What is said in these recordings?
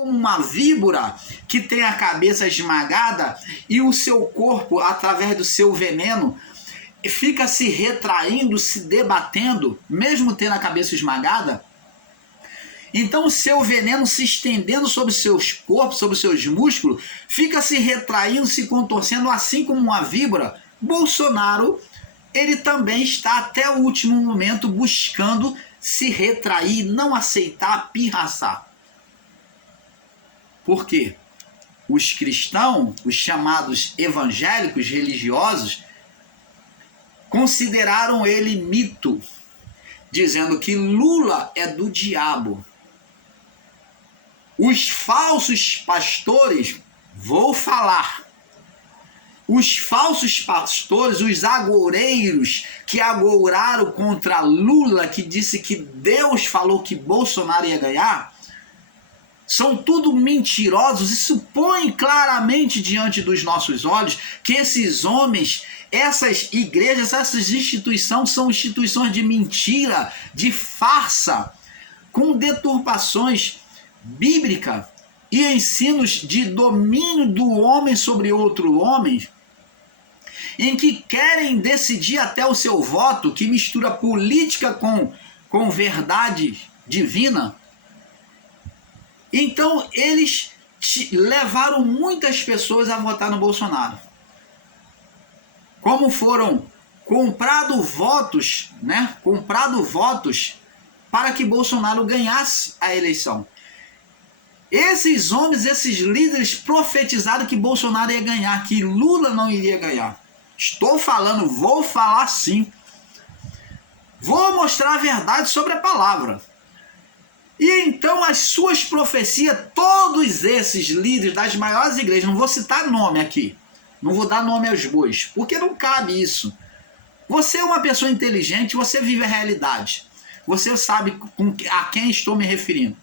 como uma víbora que tem a cabeça esmagada e o seu corpo, através do seu veneno, fica se retraindo, se debatendo, mesmo tendo a cabeça esmagada. Então o seu veneno se estendendo sobre seus corpos, sobre seus músculos, fica se retraindo, se contorcendo, assim como uma víbora. Bolsonaro, ele também está até o último momento buscando se retrair, não aceitar, pirraçar. Por quê? Os cristãos, os chamados evangélicos religiosos, consideraram ele mito, dizendo que Lula é do diabo. Os falsos pastores, vou falar, os falsos pastores, os agoureiros que agouraram contra Lula, que disse que Deus falou que Bolsonaro ia ganhar, são tudo mentirosos. Isso põe claramente diante dos nossos olhos que esses homens, essas igrejas, essas instituições são instituições de mentira, de farsa, com deturpações bíblicas e ensinos de domínio do homem sobre outro homem, em que querem decidir até o seu voto, que mistura política com verdade divina. Então eles levaram muitas pessoas a votar no Bolsonaro. Como foram comprado votos para que Bolsonaro ganhasse a eleição. Esses homens, esses líderes profetizaram que Bolsonaro ia ganhar, que Lula não iria ganhar. Estou falando, vou falar sim. Vou mostrar a verdade sobre a palavra. E então as suas profecias, todos esses líderes das maiores igrejas, não vou citar nome aqui, não vou dar nome aos bois, porque não cabe isso. Você é uma pessoa inteligente, você vive a realidade. Você sabe a quem estou me referindo.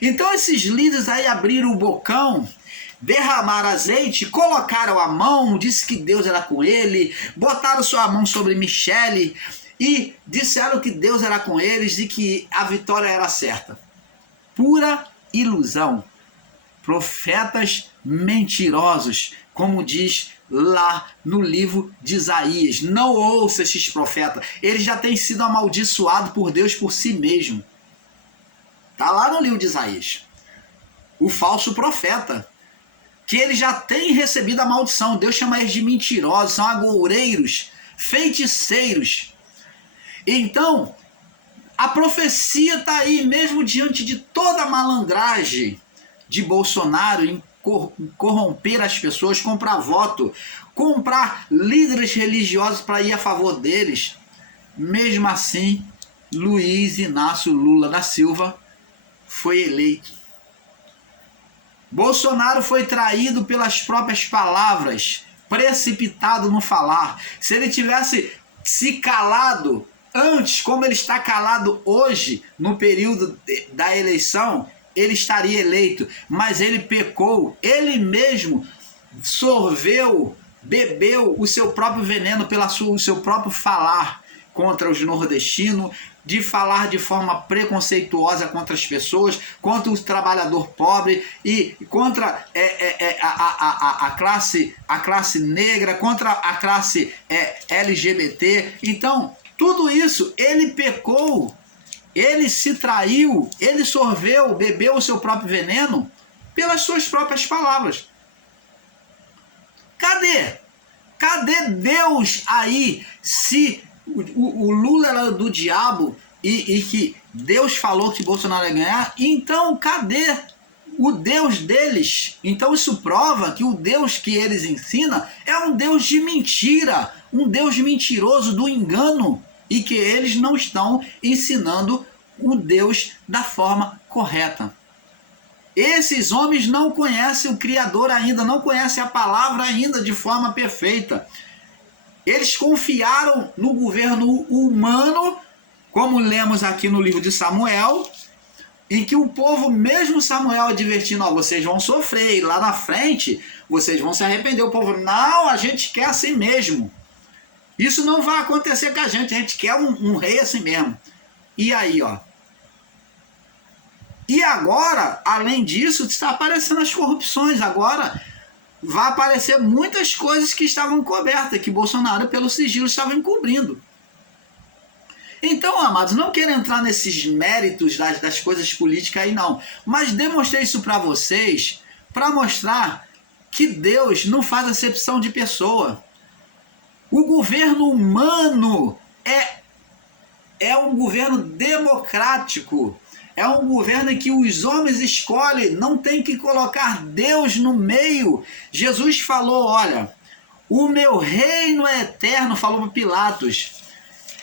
Então esses líderes aí abriram o bocão, derramaram azeite, colocaram a mão, disse que Deus era com ele, botaram sua mão sobre Michele e disseram que Deus era com eles e que a vitória era certa. Pura ilusão. Profetas mentirosos, como diz lá no livro de Isaías. Não ouça esses profetas. Eles já têm sido amaldiçoados por Deus por si mesmo. Está lá no livro de Isaías. O falso profeta. Que ele já tem recebido a maldição. Deus chama eles de mentirosos, são agoureiros, feiticeiros. Então, a profecia está aí, mesmo diante de toda a malandragem de Bolsonaro em corromper as pessoas, comprar voto, comprar líderes religiosos para ir a favor deles. Mesmo assim, Luiz Inácio Lula da Silva foi eleito. Bolsonaro foi traído pelas próprias palavras, precipitado no falar. Se ele tivesse se calado antes, como ele está calado hoje, no período da eleição, ele estaria eleito. Mas ele pecou, ele mesmo sorveu, bebeu o seu próprio veneno pelo seu próprio falar contra os nordestinos, de falar de forma preconceituosa contra as pessoas, contra o trabalhador pobre e contra a classe negra, contra a classe LGBT. Então, tudo isso, ele pecou, ele se traiu, ele sorveu, bebeu o seu próprio veneno pelas suas próprias palavras. Cadê? Cadê Deus aí? Se o Lula era do diabo e que Deus falou que Bolsonaro ia ganhar, então cadê o Deus deles? Então isso prova que o Deus que eles ensinam é um Deus de mentira, um Deus mentiroso, do engano, e que eles não estão ensinando o Deus da forma correta. Esses homens não conhecem o Criador ainda, não conhecem a palavra ainda de forma perfeita. Eles confiaram no governo humano, como lemos aqui no livro de Samuel, em que o povo, mesmo Samuel advertindo, vocês vão sofrer, e lá na frente vocês vão se arrepender. O povo, não, a gente quer assim mesmo. Isso não vai acontecer com a gente quer um rei assim mesmo. E aí, E agora, além disso, está aparecendo as corrupções. Agora vai aparecer muitas coisas que estavam cobertas, que Bolsonaro, pelo sigilo, estava encobrindo. Então, amados, não quero entrar nesses méritos das coisas políticas aí, não. Mas demonstrei isso para vocês, para mostrar que Deus não faz acepção de pessoa. O governo humano é um governo democrático. É um governo em que os homens escolhem, não tem que colocar Deus no meio. Jesus falou, olha, o meu reino é eterno, falou para Pilatos.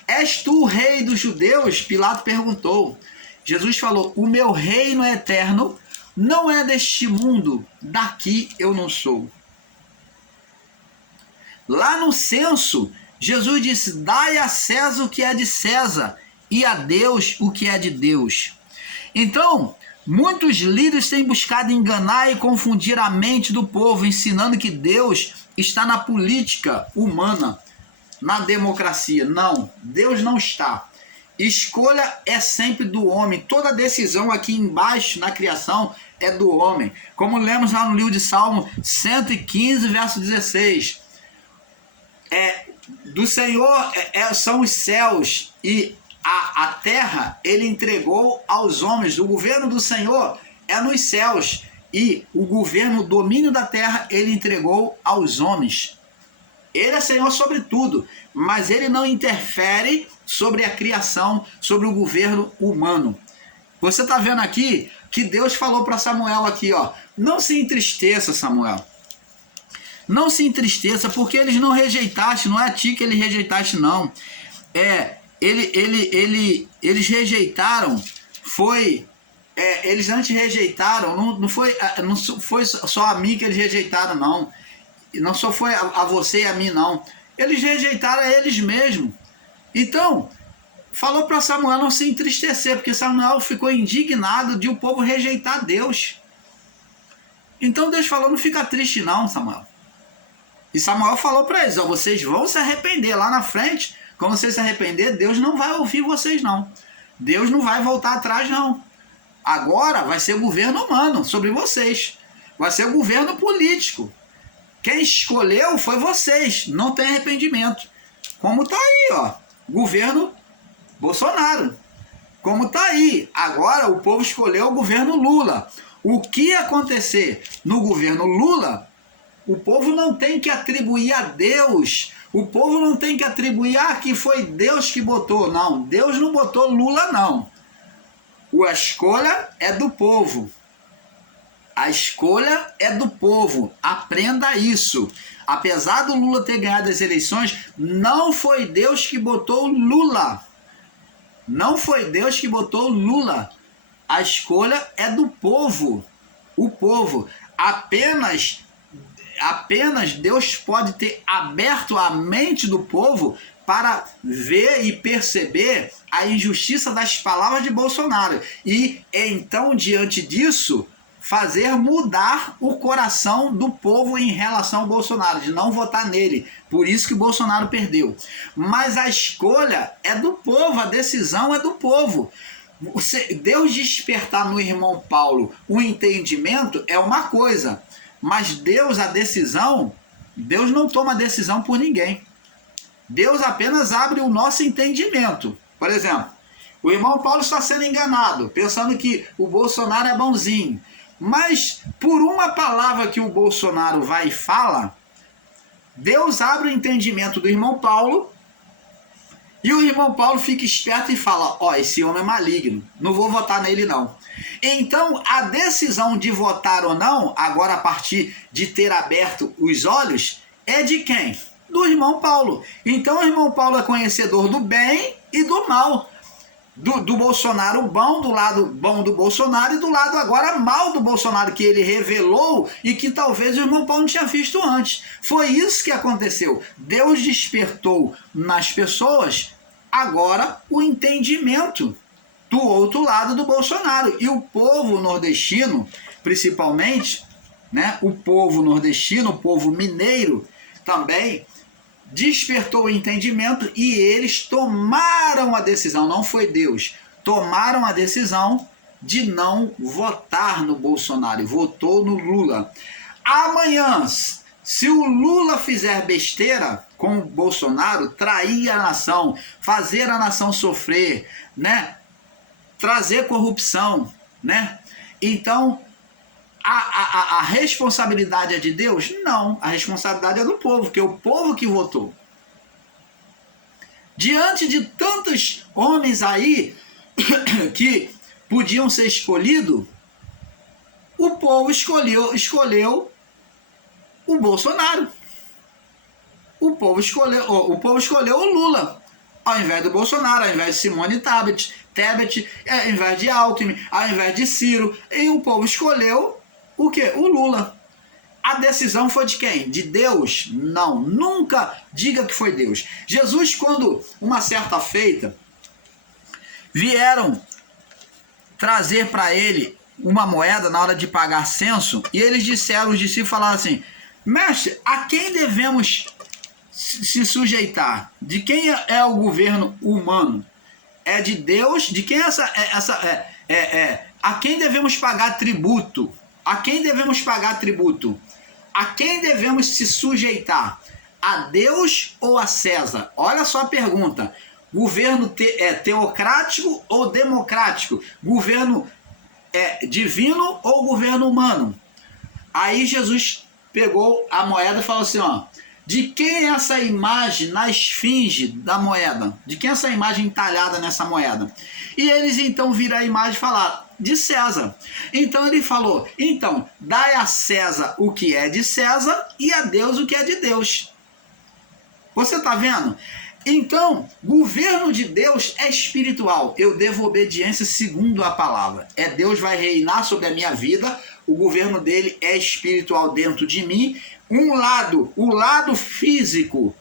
És tu o rei dos judeus? Pilatos perguntou. Jesus falou, o meu reino é eterno, não é deste mundo, daqui eu não sou. Lá no censo, Jesus disse, dai a César o que é de César e a Deus o que é de Deus. Então, muitos líderes têm buscado enganar e confundir a mente do povo, ensinando que Deus está na política humana, na democracia. Não, Deus não está. Escolha é sempre do homem. Toda decisão aqui embaixo na criação é do homem. Como lemos lá no livro de Salmo 115, verso 16. Do Senhor são os céus e a terra ele entregou aos homens. O governo do Senhor é nos céus e o governo, o domínio da terra ele entregou aos homens. Ele é Senhor sobre tudo, mas ele não interfere sobre a criação, sobre o governo humano. Você está vendo aqui que Deus falou para Samuel aqui, ó, não se entristeça, Samuel. Não se entristeça, porque eles não rejeitaste, não é a ti que eles rejeitaste, não. Eles rejeitaram, eles antes rejeitaram, não foi só a mim que eles rejeitaram, não. Não só foi a você e a mim, não. Eles rejeitaram a eles mesmos. Então, falou para Samuel não se entristecer, porque Samuel ficou indignado de o povo rejeitar Deus. Então Deus falou, não fica triste não, Samuel. E Samuel falou para eles, ó, vocês vão se arrepender lá na frente. Quando vocês se arrepender, Deus não vai ouvir vocês, não. Deus não vai voltar atrás, não. Agora vai ser o governo humano sobre vocês. Vai ser o governo político. Quem escolheu foi vocês, não tem arrependimento. Como está aí, ó, governo Bolsonaro. Como está aí, agora o povo escolheu o governo Lula. O que acontecer no governo Lula, o povo não tem que atribuir a Deus. O povo não tem que atribuir, que foi Deus que botou. Não, Deus não botou Lula, não. A escolha é do povo. A escolha é do povo. Aprenda isso. Apesar do Lula ter ganhado as eleições, não foi Deus que botou Lula. Não foi Deus que botou Lula. A escolha é do povo. O povo. Apenas Deus pode ter aberto a mente do povo para ver e perceber a injustiça das palavras de Bolsonaro. E então, diante disso, fazer mudar o coração do povo em relação ao Bolsonaro, de não votar nele. Por isso que o Bolsonaro perdeu. Mas a escolha é do povo, a decisão é do povo. Deus despertar no irmão Paulo o entendimento é uma coisa, mas Deus, a decisão, Deus não toma decisão por ninguém. Deus apenas abre o nosso entendimento. Por exemplo, o irmão Paulo está sendo enganado, pensando que o Bolsonaro é bonzinho. Mas por uma palavra que o Bolsonaro vai e fala, Deus abre o entendimento do irmão Paulo e o irmão Paulo fica esperto e fala, esse homem é maligno, não vou votar nele não. Então a decisão de votar ou não, agora a partir de ter aberto os olhos, é de quem? Do irmão Paulo. Então o irmão Paulo é conhecedor do bem e do mal. Do Bolsonaro bom, do lado bom do Bolsonaro e do lado agora mal do Bolsonaro, que ele revelou e que talvez o irmão Paulo não tinha visto antes. Foi isso que aconteceu. Deus despertou nas pessoas agora o entendimento do outro lado do Bolsonaro. E o povo nordestino, principalmente, né, o povo nordestino, o povo mineiro também, despertou o entendimento e eles tomaram a decisão, não foi Deus, tomaram a decisão de não votar no Bolsonaro e votou no Lula. Amanhã, se o Lula fizer besteira com o Bolsonaro, trair a nação, fazer a nação sofrer, né? Trazer corrupção, né? Então, a responsabilidade é de Deus? Não, a responsabilidade é do povo, porque é o povo que votou. Diante de tantos homens aí que podiam ser escolhidos, o povo escolheu o Bolsonaro. O povo escolheu o Lula, ao invés do Bolsonaro, ao invés de Simone Tebet, ao invés de Alckmin, ao invés de Ciro. E o povo escolheu o quê? O Lula. A decisão foi de quem? De Deus? Não, nunca diga que foi Deus. Jesus, quando uma certa feita vieram trazer para ele uma moeda na hora de pagar censo, e eles disseram, os discípulos falaram assim: mestre, a quem devemos se sujeitar? De quem é o governo humano? É de Deus? De quem a quem devemos pagar tributo? A quem devemos pagar tributo? A quem devemos se sujeitar? A Deus ou a César? Olha só a pergunta. Governo teocrático ou democrático? Governo divino ou governo humano? Aí Jesus pegou a moeda e falou assim, ó: de quem é essa imagem na esfinge da moeda? De quem é essa imagem entalhada nessa moeda? E eles então viram a imagem e falaram: de César. Então ele falou: então, dai a César o que é de César e a Deus o que é de Deus. Você está vendo? Então, governo de Deus é espiritual. Eu devo obediência segundo a palavra. Deus vai reinar sobre a minha vida. O governo dele é espiritual dentro de mim. O lado físico,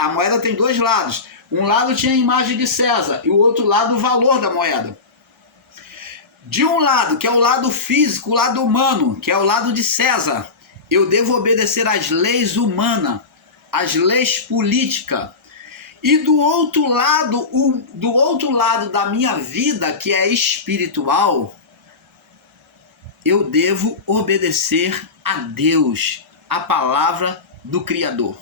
a moeda tem dois lados. Um lado tinha a imagem de César e o outro lado o valor da moeda. De um lado, que é o lado físico, o lado humano, que é o lado de César, eu devo obedecer às leis humanas, às leis políticas. E do outro lado da minha vida, que é espiritual, eu devo obedecer a Deus, a palavra do Criador.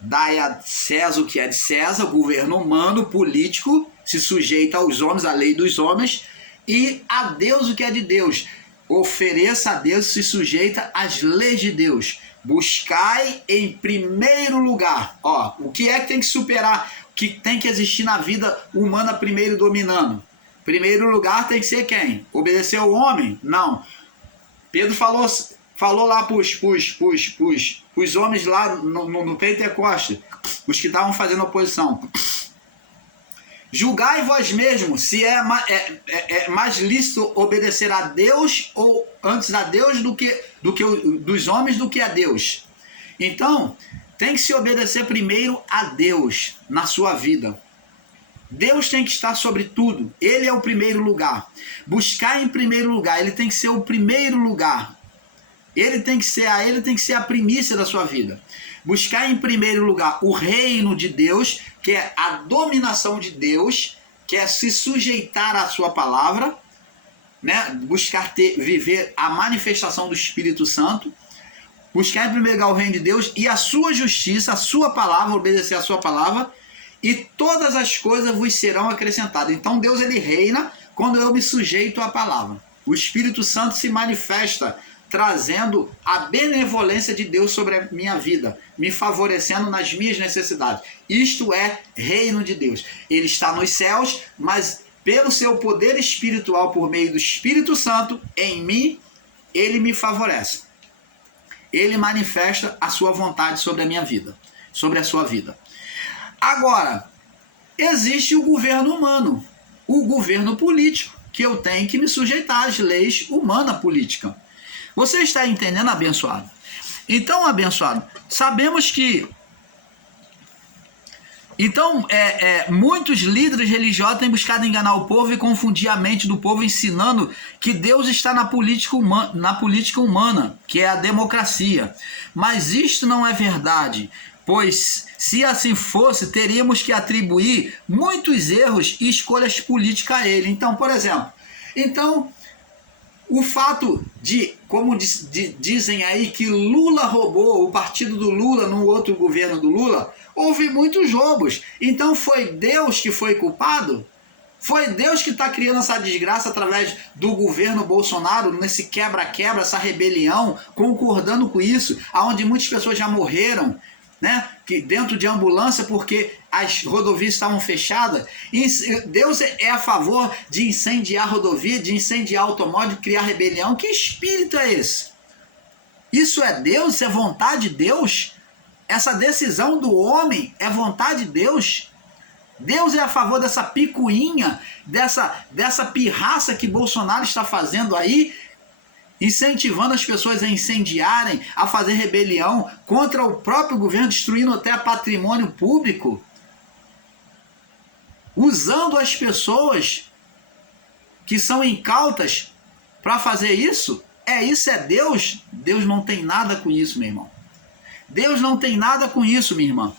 Dai a César o que é de César, governo humano, político, se sujeita aos homens, à lei dos homens, e a Deus o que é de Deus. Ofereça a Deus, se sujeita às leis de Deus. Buscai em primeiro lugar. Ó, o que é que tem que superar, o que tem que existir na vida humana primeiro dominando? Primeiro lugar tem que ser quem? Obedecer ao homem? Não. Pedro falou lá para os homens lá no Pentecoste, os que estavam fazendo oposição: julgai vós mesmos se é mais lícito obedecer a Deus, ou antes a Deus dos homens do que a Deus. Então, tem que se obedecer primeiro a Deus na sua vida. Deus tem que estar sobre tudo. Ele é o primeiro lugar. Buscar em primeiro lugar. Ele tem que ser o primeiro lugar. Ele tem que ser a primícia da sua vida. Buscar em primeiro lugar o reino de Deus, que é a dominação de Deus, que é se sujeitar à sua palavra, né? Buscar viver a manifestação do Espírito Santo. Buscar em primeiro lugar o reino de Deus e a sua justiça, a sua palavra, obedecer a sua palavra, e todas as coisas vos serão acrescentadas. Então Deus, ele reina quando eu me sujeito à palavra. O Espírito Santo se manifesta trazendo a benevolência de Deus sobre a minha vida, me favorecendo nas minhas necessidades. Isto é reino de Deus. Ele está nos céus, mas pelo seu poder espiritual, por meio do Espírito Santo, em mim, ele me favorece. Ele manifesta a sua vontade sobre a minha vida, sobre a sua vida. Agora, existe o governo humano, o governo político, que eu tenho que me sujeitar às leis humanas políticas. Você está entendendo, abençoado? Então, abençoado, sabemos que muitos líderes religiosos têm buscado enganar o povo e confundir a mente do povo, ensinando que Deus está na política humana, que é a democracia. Mas isto não é verdade, pois se assim fosse, teríamos que atribuir muitos erros e escolhas políticas a ele. Então, por exemplo, Então, o fato de, como dizem aí, que Lula roubou, o partido do Lula no outro governo do Lula, houve muitos roubos. Então foi Deus que foi culpado? Foi Deus que está criando essa desgraça através do governo Bolsonaro, nesse quebra-quebra, essa rebelião, concordando com isso, aonde muitas pessoas já morreram, né? Que dentro de ambulância porque as rodovias estavam fechadas. Deus é a favor de incendiar rodovia, de incendiar automóvel, de criar rebelião. Que espírito é esse? Isso é Deus? Isso é vontade de Deus? Essa decisão do homem é vontade de Deus? Deus é a favor dessa picuinha, dessa pirraça que Bolsonaro está fazendo aí, incentivando as pessoas a incendiarem, a fazer rebelião contra o próprio governo, destruindo até patrimônio público, usando as pessoas que são incautas para fazer isso? Isso é Deus? Deus não tem nada com isso, meu irmão. Deus não tem nada com isso, minha irmã.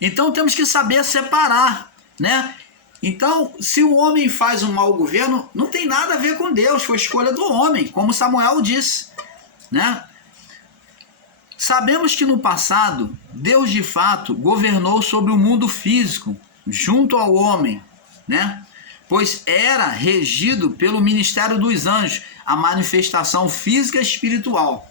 Então temos que saber separar, né? Então, se o homem faz um mau governo, não tem nada a ver com Deus, foi escolha do homem, como Samuel disse, né? Sabemos que no passado, Deus de fato governou sobre o mundo físico, junto ao homem, né? Pois era regido pelo ministério dos anjos, a manifestação física e espiritual.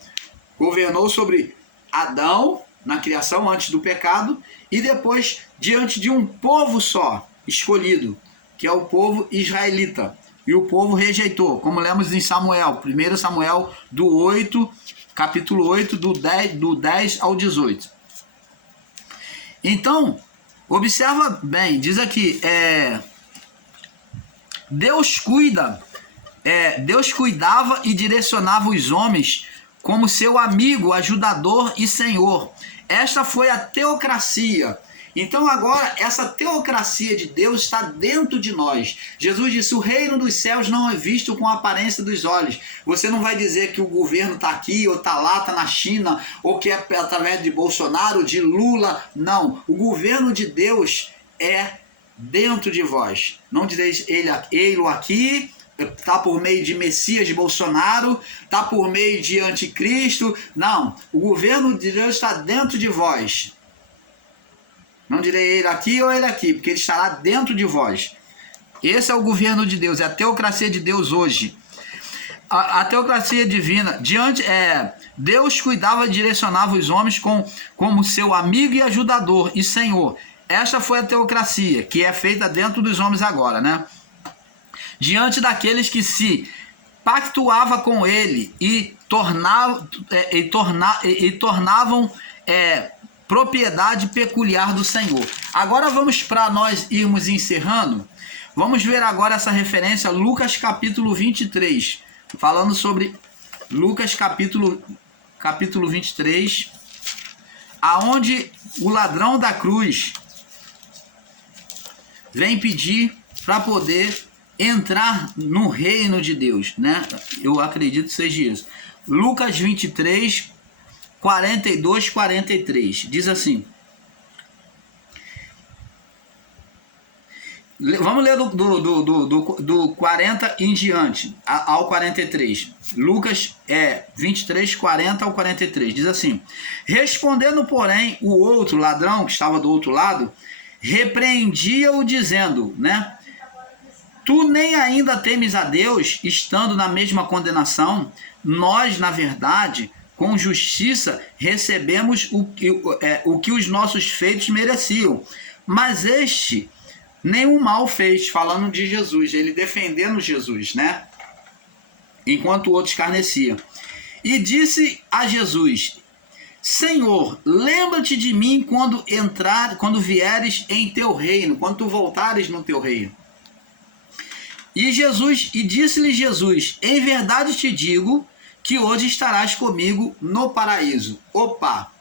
Governou sobre Adão, na criação, antes do pecado, e depois diante de um povo só, escolhido, que é o povo israelita. E o povo rejeitou, como lemos em Samuel, 1 Samuel do 8, capítulo 8, do 10 ao 18. Então, observa bem, diz aqui, Deus cuidava e direcionava os homens como seu amigo, ajudador e senhor. Esta foi a teocracia. Então agora essa teocracia de Deus está dentro de nós. Jesus disse, o reino dos céus não é visto com a aparência dos olhos. Você não vai dizer que o governo está aqui, ou está lá, está na China, ou que é através de Bolsonaro, de Lula. Não, o governo de Deus é dentro de vós. Não direis ele aqui, está por meio de Messias de Bolsonaro, está por meio de anticristo. Não, o governo de Deus está dentro de vós. Não direi ele aqui ou ele aqui, porque ele estará dentro de vós. Esse é o governo de Deus, é a teocracia de Deus hoje. A teocracia divina, Deus cuidava e direcionava os homens como seu amigo e ajudador e senhor. Esta foi a teocracia, que é feita dentro dos homens agora, né? Diante daqueles que se pactuava com ele e tornavam propriedade peculiar do Senhor. Agora vamos, para nós irmos encerrando, vamos ver agora essa referência, Lucas capítulo 23, falando sobre Lucas capítulo 23, aonde o ladrão da cruz vem pedir para poder entrar no reino de Deus, né? Eu acredito que seja isso. Lucas 23, 42, 43. Diz assim. Vamos ler do 40 em diante ao 43. Lucas 23, 40 ao 43. Diz assim. Respondendo, porém, o outro ladrão que estava do outro lado, repreendia-o dizendo, né? Tu nem ainda temes a Deus, estando na mesma condenação? Nós, na verdade, com justiça, recebemos o que os nossos feitos mereciam. Mas este nenhum mal fez, falando de Jesus, ele defendendo Jesus, né? Enquanto o outro escarnecia. E disse a Jesus, Senhor, lembra-te de mim quando vieres em teu reino, quando tu voltares no teu reino. E disse-lhe Jesus, em verdade te digo que hoje estarás comigo no paraíso. Opa,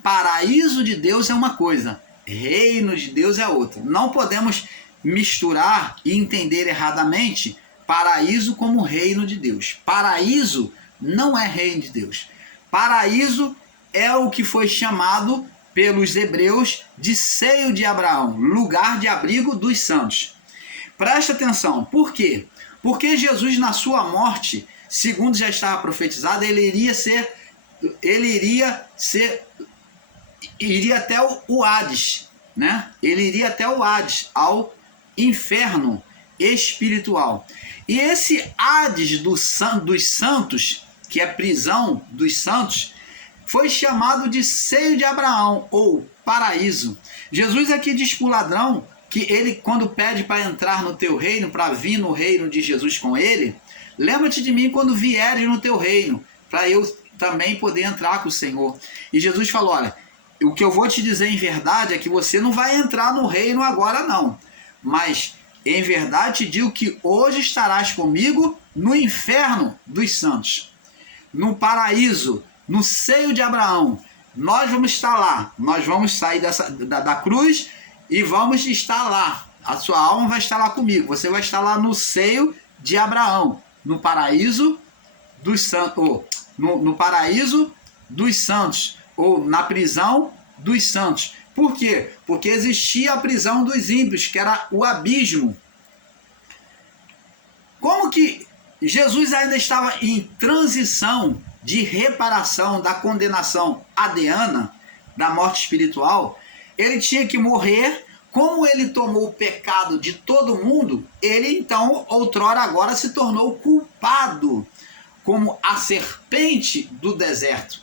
paraíso de Deus é uma coisa, reino de Deus é outra. Não podemos misturar e entender erradamente paraíso como reino de Deus. Paraíso não é reino de Deus. Paraíso é o que foi chamado pelos hebreus de seio de Abraão, lugar de abrigo dos santos. Presta atenção, por quê? Porque Jesus, na sua morte, segundo já estava profetizado, ele iria até o Hades, né? Ele iria até o Hades, ao inferno espiritual. E esse Hades dos santos, que é a prisão dos santos, foi chamado de seio de Abraão, ou paraíso. Jesus aqui diz para o ladrão que ele, quando pede para entrar no teu reino, para vir no reino de Jesus com ele, lembra-te de mim quando vieres no teu reino, para eu também poder entrar com o Senhor. E Jesus falou, olha, o que eu vou te dizer em verdade é que você não vai entrar no reino agora não, mas em verdade te digo que hoje estarás comigo no inferno dos santos, no paraíso, no seio de Abraão. Nós vamos estar lá, nós vamos sair da cruz e vamos estar lá. A sua alma vai estar lá comigo, você vai estar lá no seio de Abraão, no paraíso dos santos, ou no paraíso dos santos, ou na prisão dos santos. Por quê? Porque existia a prisão dos ímpios, que era o abismo. Como que Jesus ainda estava em transição de reparação da condenação adeana, da morte espiritual, ele tinha que morrer. Como ele tomou o pecado de todo mundo, ele então, outrora agora, se tornou culpado, como a serpente do deserto,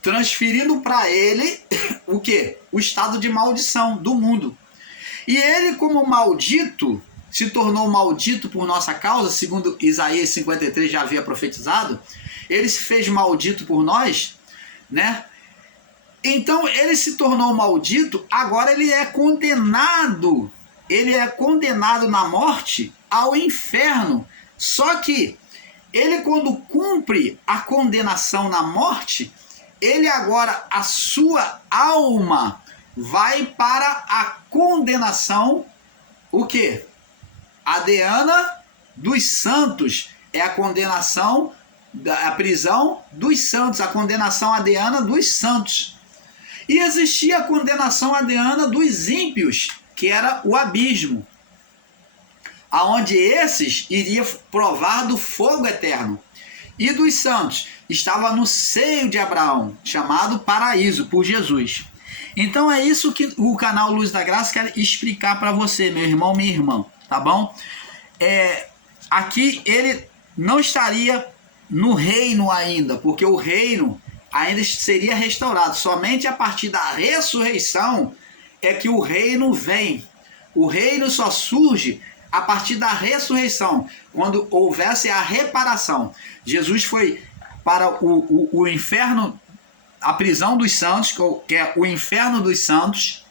transferindo para ele o quê? O estado de maldição do mundo. E ele, como maldito, se tornou maldito por nossa causa, segundo Isaías 53 já havia profetizado. Ele se fez maldito por nós, né? Então ele se tornou maldito, agora ele é condenado na morte ao inferno. Só que ele, quando cumpre a condenação na morte, ele agora, a sua alma vai para a condenação, o quê? Adeana dos santos, é a condenação, a prisão dos santos, a condenação adeana dos santos. E existia a condenação adeana dos ímpios, que era o abismo, aonde esses iriam provar do fogo eterno. E dos santos estava no seio de Abraão, chamado paraíso por Jesus. Então é isso que o canal Luz da Graça quer explicar para você, meu irmão, minha irmã, tá bom? Aqui ele não estaria no reino ainda, porque o reino ainda seria restaurado. Somente a partir da ressurreição é que o reino vem. O reino só surge a partir da ressurreição, quando houvesse a reparação. Jesus foi para o inferno, a prisão dos santos, que é o inferno dos santos,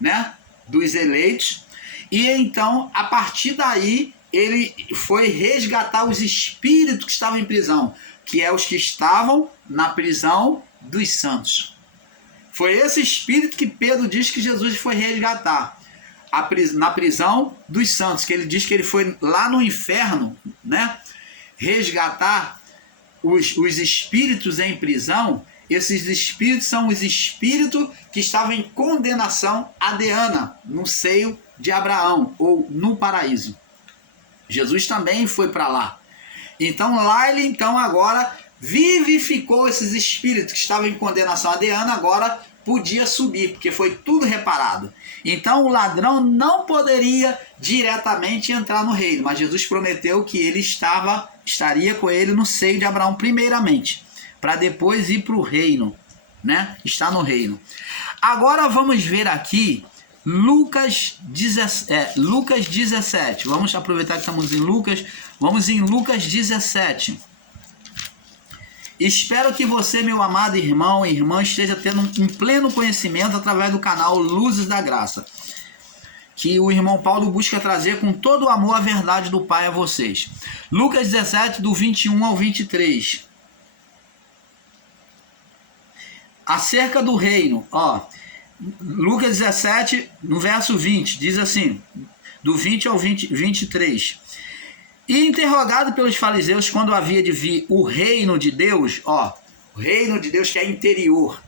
né? Dos eleitos. E então, a partir daí, ele foi resgatar os espíritos que estavam em prisão, que é os que estavam na prisão dos santos. Foi esse espírito que Pedro diz que Jesus foi resgatar, na prisão dos santos, que ele diz que ele foi lá no inferno, né, resgatar os espíritos em prisão. Esses espíritos são os espíritos que estavam em condenação adeana, no seio de Abraão, ou no paraíso. Jesus também foi para lá. Então lá ele agora vivificou esses espíritos que estavam em condenação adeana, agora podia subir, porque foi tudo reparado. Então o ladrão não poderia diretamente entrar no reino, mas Jesus prometeu que ele estaria com ele no seio de Abraão primeiramente, para depois ir para o reino, né? Está no reino. Agora vamos ver aqui Lucas 17. Vamos aproveitar que estamos em Lucas. Vamos em Lucas 17. Espero que você, meu amado irmão e irmã, esteja tendo um pleno conhecimento através do canal Luzes da Graça, que o irmão Paulo busca trazer com todo o amor a verdade do Pai a vocês. Lucas 17, do 21 ao 23. Acerca do reino, Lucas 17, no verso 20, diz assim, do 20 ao 23. E interrogado pelos fariseus quando havia de vir o reino de Deus, o reino de Deus que é interior,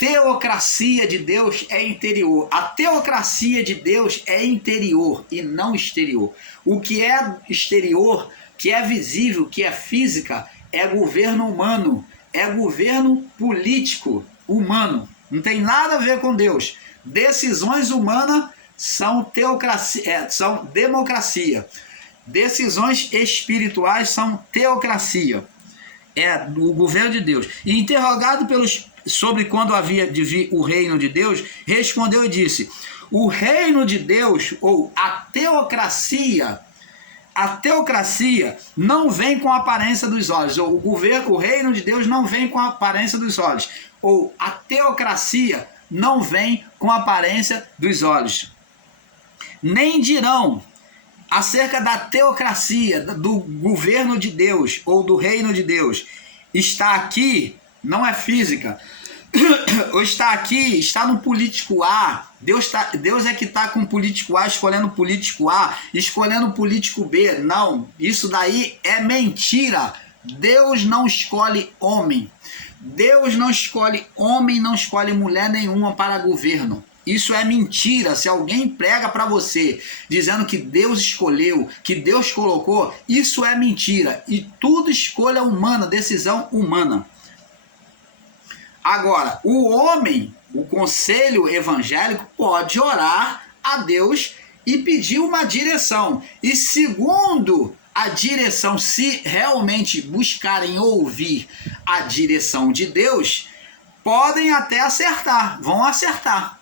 teocracia de Deus é interior. A teocracia de Deus é interior e não exterior. O que é exterior, que é visível, que é física, é governo humano, é governo político humano. Não tem nada a ver com Deus. Decisões humanas são teocracia, são democracia. Decisões espirituais são teocracia. É o governo de Deus. E interrogado sobre quando havia de vir o reino de Deus, respondeu e disse: o reino de Deus, ou a teocracia não vem com a aparência dos olhos, ou o reino de Deus não vem com a aparência dos olhos, ou a teocracia não vem com a aparência dos olhos. Nem dirão acerca da teocracia, do governo de Deus, ou do reino de Deus, está aqui, não é física, ou está aqui, está no político A. Deus é que está com o político A, escolhendo o político A, escolhendo o político B. Não, isso daí é mentira. Deus não escolhe homem. Deus não escolhe homem, não escolhe mulher nenhuma para governo. Isso é mentira. Se alguém prega para você dizendo que Deus escolheu, que Deus colocou, isso é mentira. E tudo escolha humana, decisão humana. Agora, o homem, o conselho evangélico, pode orar a Deus e pedir uma direção. E segundo a direção, se realmente buscarem ouvir a direção de Deus, podem até acertar, vão acertar.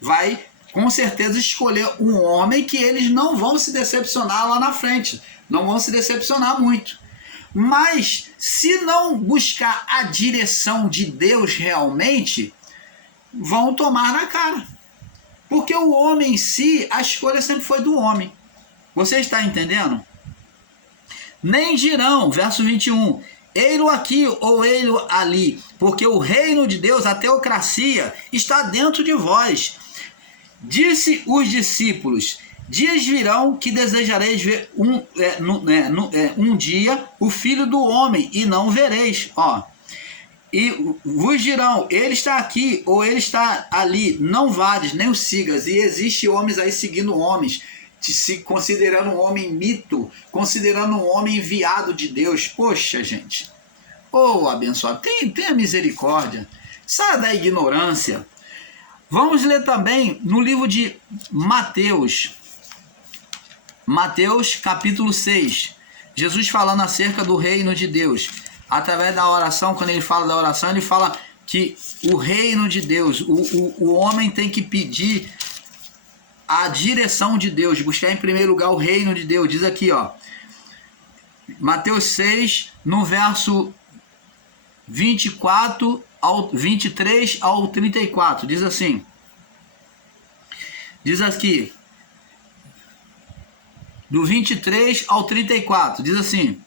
Vai com certeza escolher um homem que eles não vão se decepcionar lá na frente, não vão se decepcionar muito. Mas se não buscar a direção de Deus realmente, vão tomar na cara. Porque o homem em si, a escolha sempre foi do homem. Você está entendendo? Nem dirão, verso 21, ei-lo aqui ou ei-lo ali, porque o reino de Deus, a teocracia, está dentro de vós. Disse os discípulos: dias virão que desejareis ver um dia o Filho do Homem e não vereis. E vos dirão: ele está aqui ou ele está ali, não vades, nem o sigas. E existe homens aí seguindo homens, se considerando um homem mito, considerando um homem enviado de Deus. Poxa, gente, abençoado, tenha misericórdia, saia da ignorância. Vamos ler também no livro de Mateus, capítulo 6, Jesus falando acerca do reino de Deus, através da oração. Quando ele fala da oração, ele fala que o reino de Deus, o homem tem que pedir a direção de Deus, buscar em primeiro lugar o reino de Deus. Diz aqui, Mateus 6, no verso 23 ao 34, diz assim, diz aqui, do 23 ao 34, diz assim,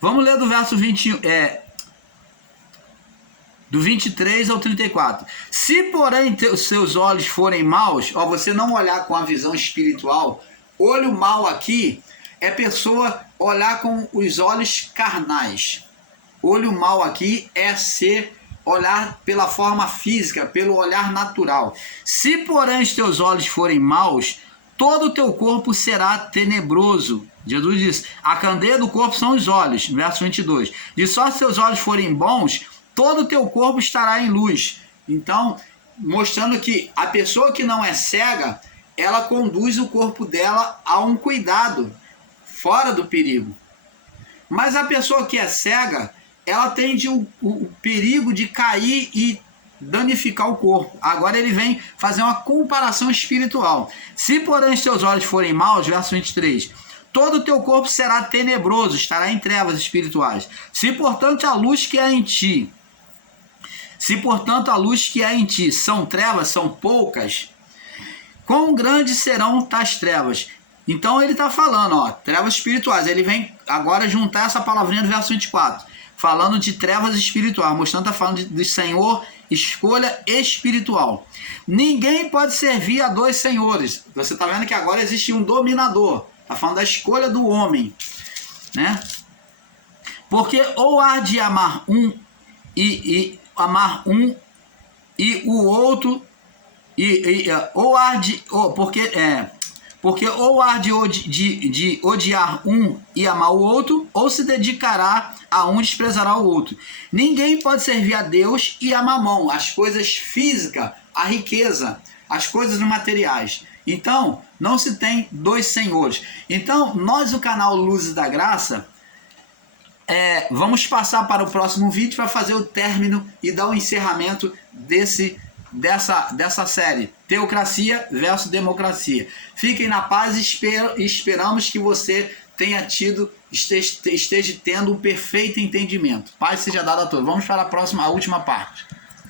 vamos ler do verso 20, do 23 ao 34. Se porém os seus olhos forem maus, você não olhar com a visão espiritual, olho mau aqui é pessoa olhar com os olhos carnais. Olho mau aqui é ser olhar pela forma física, pelo olhar natural. Se porém os teus olhos forem maus, todo o teu corpo será tenebroso. Jesus diz: a candeia do corpo são os olhos, verso 22. E só se teus olhos forem bons, todo o teu corpo estará em luz. Então, mostrando que a pessoa que não é cega, ela conduz o corpo dela a um cuidado, fora do perigo. Mas a pessoa que é cega, ela tem o perigo de cair e danificar o corpo. Agora ele vem fazer uma comparação espiritual. Se porém os teus olhos forem maus, verso 23, todo o teu corpo será tenebroso, estará em trevas espirituais. Se portanto a luz que há em ti, são trevas, são poucas, quão grandes serão tais trevas? Então ele está falando, trevas espirituais. Ele vem agora juntar essa palavrinha do verso 24, falando de trevas espirituais, mostrando que está falando de Senhor, escolha espiritual. Ninguém pode servir a dois senhores. Você está vendo que agora existe um dominador. Está falando da escolha do homem, né? Porque ou há de amar um e amar um e o outro, ou há de, porque ou há de odiar um e amar o outro, ou se dedicará a um e desprezará o outro. Ninguém pode servir a Deus e a mamão, as coisas físicas, a riqueza, as coisas materiais. Então, não se tem dois senhores. Então, nós, o canal Luzes da Graça, vamos passar para o próximo vídeo para fazer o término e dar o encerramento dessa série, Teocracia versus Democracia. Fiquem na paz e esperamos que você esteja tendo um perfeito entendimento. Paz seja dada a todos. Vamos para a última parte.